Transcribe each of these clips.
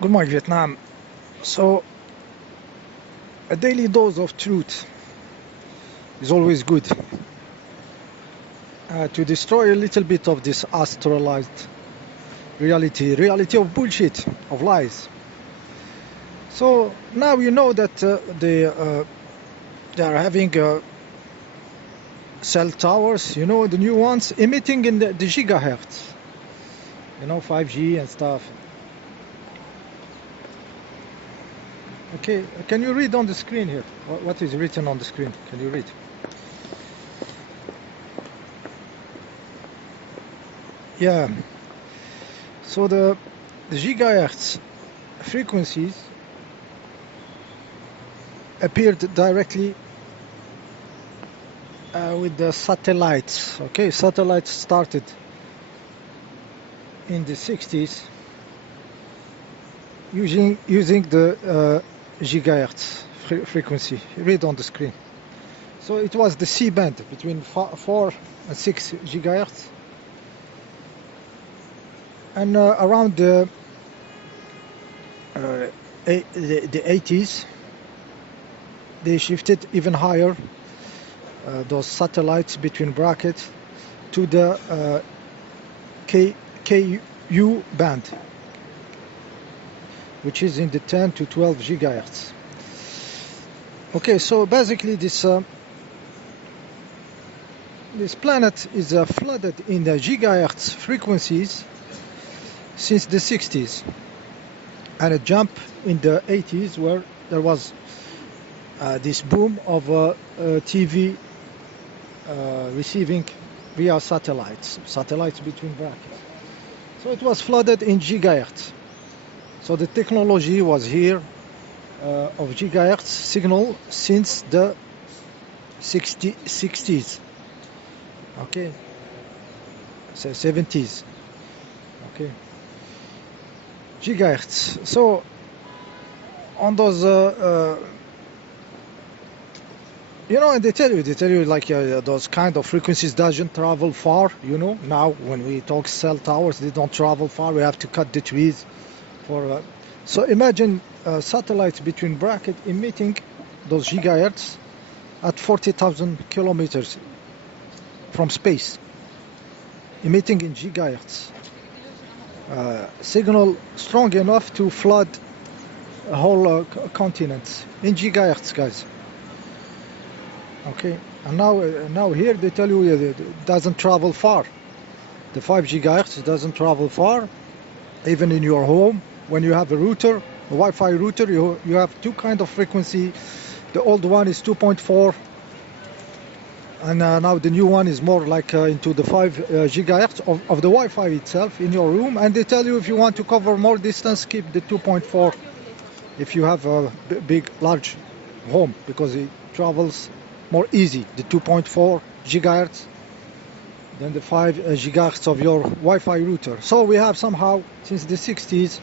Good morning, Vietnam. So, a daily dose of truth is always good to destroy a little bit of this astralized reality of bullshit, of lies. So now you know that they are having cell towers, the new ones emitting in the gigahertz, 5G and stuff. Okay, can you read on the screen here? What is written on the screen? Can you read? Yeah. So the gigahertz frequencies appeared directly with the satellites. Okay, satellites started in the 60s using the gigahertz frequency. Read on the screen. So it was the C band between 4 and 6 gigahertz, and around the 80s they shifted even higher, those satellites between brackets, to the KU band, which is in the 10 to 12 gigahertz. Okay, so basically this planet is flooded in the gigahertz frequencies since the 60s, and a jump in the 80s where there was this boom of TV receiving via satellites between brackets. So it was flooded in gigahertz. So the technology was here of gigahertz signal since the 60s. Okay, so 70s. Okay, gigahertz. So on those and they tell you like those kind of frequencies doesn't travel far. Now when we talk cell towers, they don't travel far. We have to cut the trees for. So imagine satellites between bracket emitting those gigahertz at 40,000 kilometers from space, emitting in gigahertz. Signal strong enough to flood a whole continent in gigahertz, guys. Okay, and now here they tell you it doesn't travel far. The 5 gigahertz doesn't travel far, even in your home. When you have a router, a Wi-Fi router, you have two kind of frequency. The old one is 2.4, and now the new one is more like into the 5 gigahertz of the Wi-Fi itself in your room. And they tell you if you want to cover more distance, keep the 2.4 if you have a big, large home, because it travels more easy, the 2.4 gigahertz than the 5 gigahertz of your Wi-Fi router. So we have somehow, since the 60s,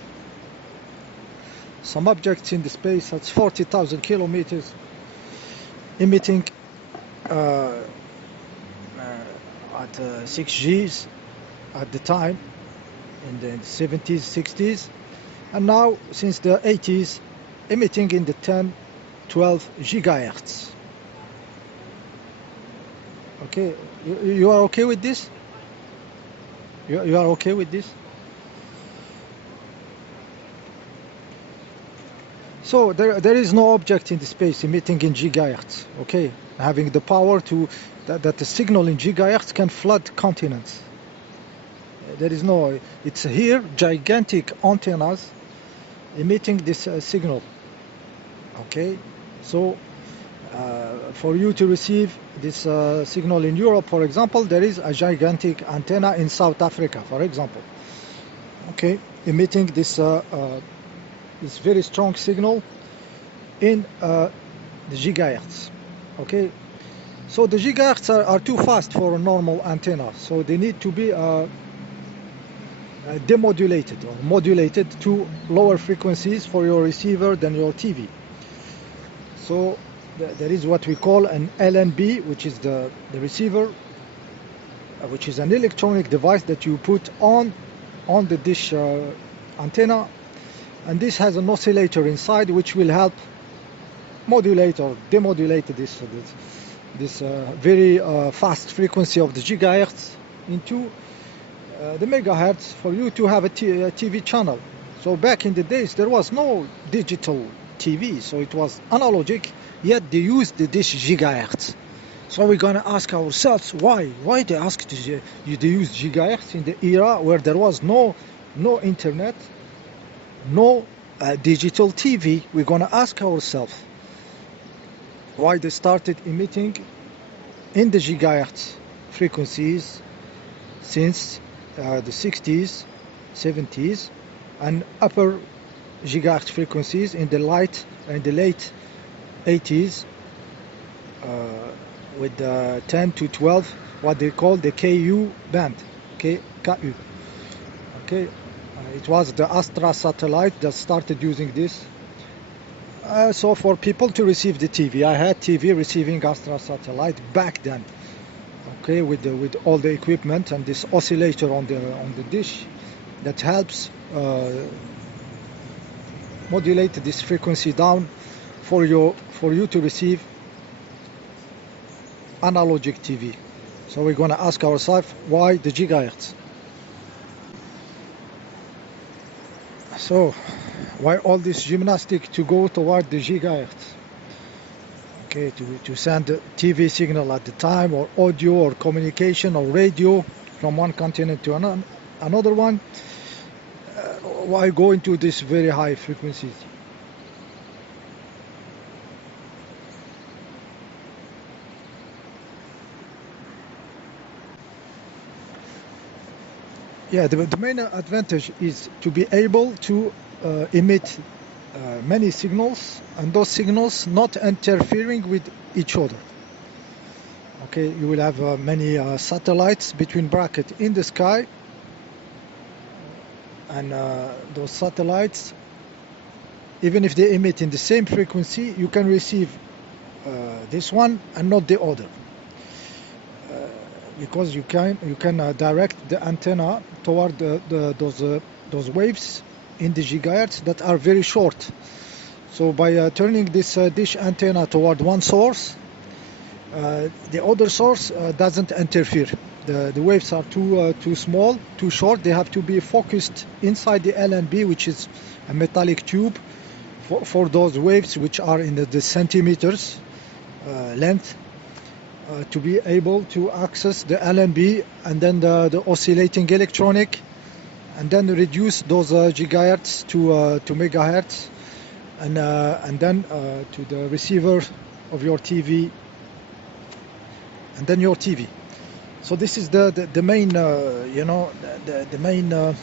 some objects in the space at 40,000 kilometers emitting at 6 Gs at the time, in the 70s, 60s, and now since the 80s emitting in the 10, 12 gigahertz. Okay, you are okay with this? You are okay with this? So there is no object in the space emitting in gigahertz, okay, having the power to that the signal in gigahertz can flood continents. There is no. It's here gigantic antennas emitting this signal. Okay, so for you to receive this signal in Europe, for example, there is a gigantic antenna in South Africa, for example. Okay, emitting this this very strong signal in the gigahertz. Okay, so the gigahertz are too fast for a normal antenna, so they need to be demodulated or modulated to lower frequencies for your receiver than your TV. So there is what we call an LNB, which is the receiver, which is an electronic device that you put on the dish antenna, and this has an oscillator inside which will help modulate or demodulate this very fast frequency of the gigahertz into the megahertz for you to have a TV channel. So back in the days there was no digital TV, so it was analogic, yet they used this gigahertz. So we're gonna ask ourselves why they asked they use gigahertz in the era where there was no internet, no digital TV. We're gonna ask ourselves why they started emitting in the gigahertz frequencies since the 60s, 70s, and upper gigahertz frequencies in the late 80s with 10 to 12, what they call the KU band, KU. Okay, it was the Astra satellite that started using this. So for people to receive the TV, I had TV receiving Astra satellite back then. Okay, with all the equipment and this oscillator on the dish that helps modulate this frequency down for you to receive analogic TV. So we're going to ask ourselves why the gigahertz. So why all this gymnastic to go toward the gigahertz? Okay, to send a TV signal at the time, or audio or communication or radio from one continent to another one. Why go into this very high frequencies? Yeah, the main advantage is to be able to emit many signals, and those signals not interfering with each other. Okay, you will have many satellites between brackets in the sky, and those satellites, even if they emit in the same frequency, you can receive this one and not the other, because you can direct the antenna toward those waves in the gigahertz that are very short. So by turning this dish antenna toward one source, the other source doesn't interfere. The waves are too small, too short. They have to be focused inside the LNB, which is a metallic tube, for those waves which are in the centimeters length, to be able to access the LNB and then the oscillating electronic, and then reduce those gigahertz to megahertz, and then to the receiver of your TV, and then your TV. So this is the main the main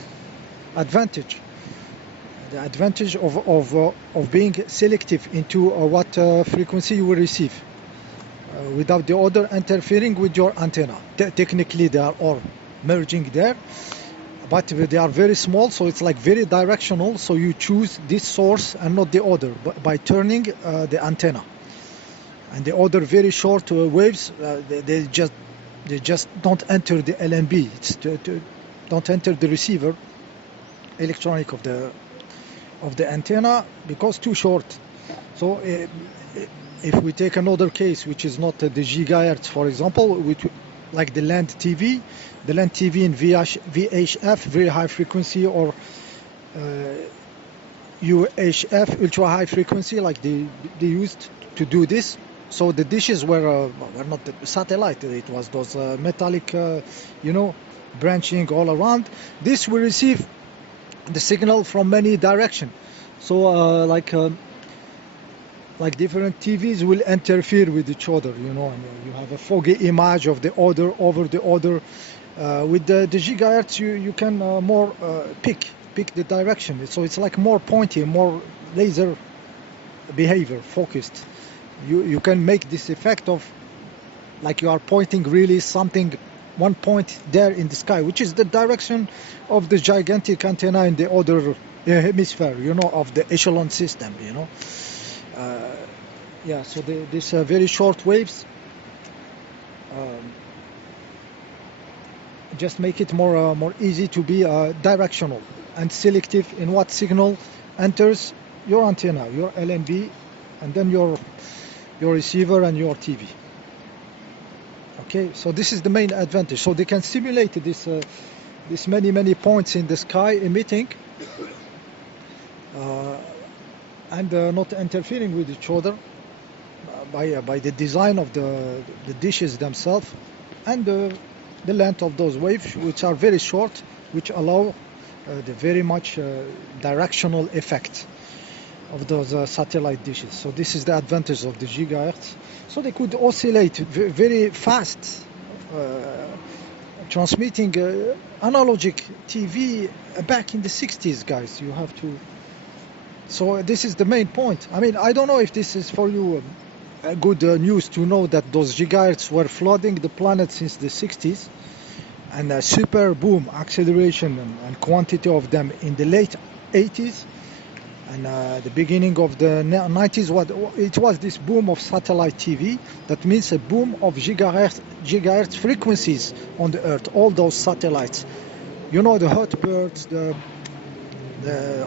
advantage. The advantage of being selective into what frequency you will receive, without the other interfering with your antenna. Technically they are all merging there, but they are very small, so it's like very directional. So you choose this source and not the other by turning the antenna. And the other very short waves, they just don't enter the LNB. It's don't enter the receiver electronic of the antenna, because too short. So if we take another case which is not the gigahertz, for example, like the land TV in VHF, very high frequency, or UHF, ultra high frequency, like they used to do this. So the dishes were not the satellite, it was those metallic, branching all around. This will receive the signal from many directions. So like different TVs will interfere with each other, and you have a foggy image of the other over the other. With the gigahertz, you can more pick the direction. So it's like more pointy, more laser behavior, focused. You can make this effect of like you are pointing really something, one point there in the sky, which is the direction of the gigantic antenna in the other hemisphere, of the echelon system, yeah. So these very short waves just make it more easy to be directional and selective in what signal enters your antenna, your LNB, and then your receiver and your TV. Okay, so this is the main advantage. So they can simulate this many points in the sky emitting, and not interfering with each other by the design of the dishes themselves, and the length of those waves, which are very short, which allow the very much directional effect of those satellite dishes. So this is the advantage of the gigahertz. So they could oscillate very fast, transmitting analogic TV back in the 60s, guys. You have to. So this is the main point. I mean, I don't know if this is for you good news to know that those gigahertz were flooding the planet since the 60s, and a super boom acceleration and quantity of them in the late 80s. And the beginning of the 90s, it was this boom of satellite TV. That means a boom of gigahertz frequencies on the Earth. All those satellites, you know, the Hotbirds,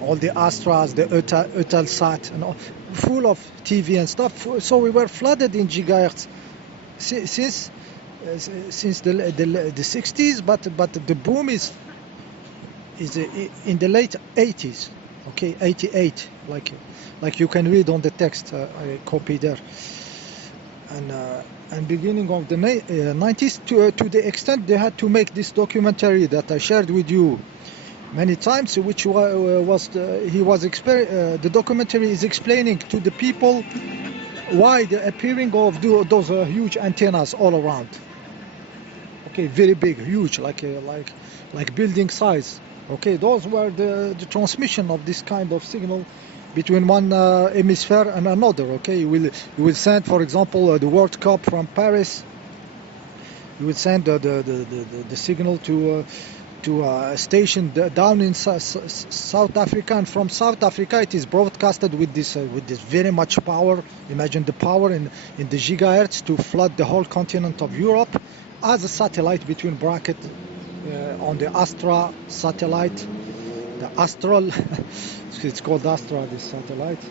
all the Astras, the Eutelsat, and all, full of TV and stuff. So we were flooded in gigahertz since the 60s, but the boom is in the late 80s. Okay, 88, like you can read on the text I copy there, and beginning of the 90s, to the extent they had to make this documentary that I shared with you many times, which the documentary is explaining to the people why the appearing of those huge antennas all around. Okay, very big, huge, like building size. Okay, those were the transmission of this kind of signal between one hemisphere and another. Okay, you will send, for example, the World Cup from Paris. You will send the signal to a station down in South Africa, and from South Africa it is broadcasted with this very much power. Imagine the power in the gigahertz to flood the whole continent of Europe as a satellite between bracket. On the Astra satellite, the Astral, it's called Astra, this satellite,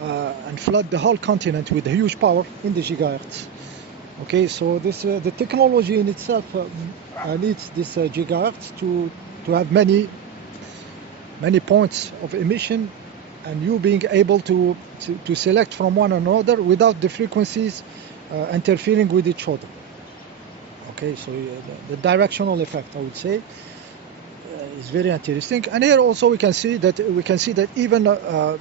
and flood the whole continent with huge power in the gigahertz. Okay, so this the technology in itself needs this gigahertz to have many points of emission, and you being able to select from one another without the frequencies interfering with each other. Okay, so the directional effect, I would say, is very interesting. And here also we can see that even an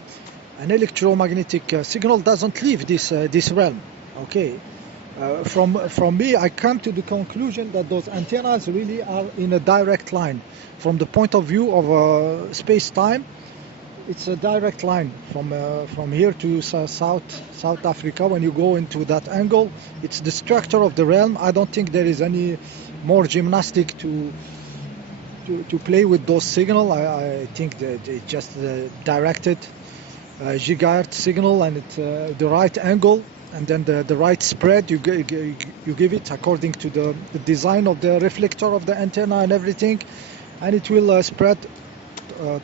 electromagnetic signal doesn't leave this realm. Okay, from me, I come to the conclusion that those antennas really are in a direct line. From the point of view of space-time, it's a direct line from here to South Africa. When you go into that angle, it's the structure of the realm. I don't think there is any more gymnastic to play with those signal. I think that it's just directed gigahertz signal, and it's the right angle, and then the right spread you give it according to the design of the reflector of the antenna and everything, and it will spread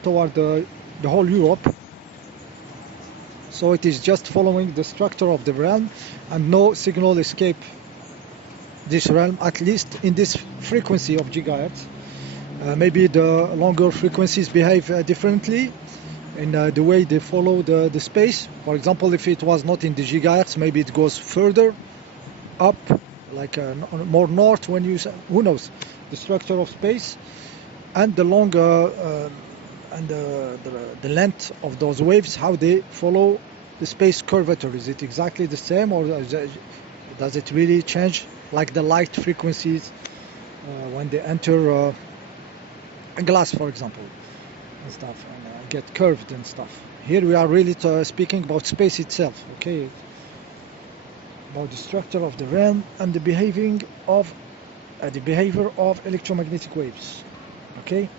toward the whole Europe. So it is just following the structure of the realm, and no signal escape this realm, at least in this frequency of gigahertz. Maybe the longer frequencies behave differently in the way they follow the space. For example, if it was not in the gigahertz, maybe it goes further up, like more north, when you, who knows, the structure of space, and the longer and the length of those waves, how they follow the space curvature. Is it exactly the same, or does it really change, like the light frequencies when they enter a glass, for example, and stuff, and get curved and stuff? Here we are really speaking about space itself, okay, about the structure of the realm and the behavior of electromagnetic waves, okay.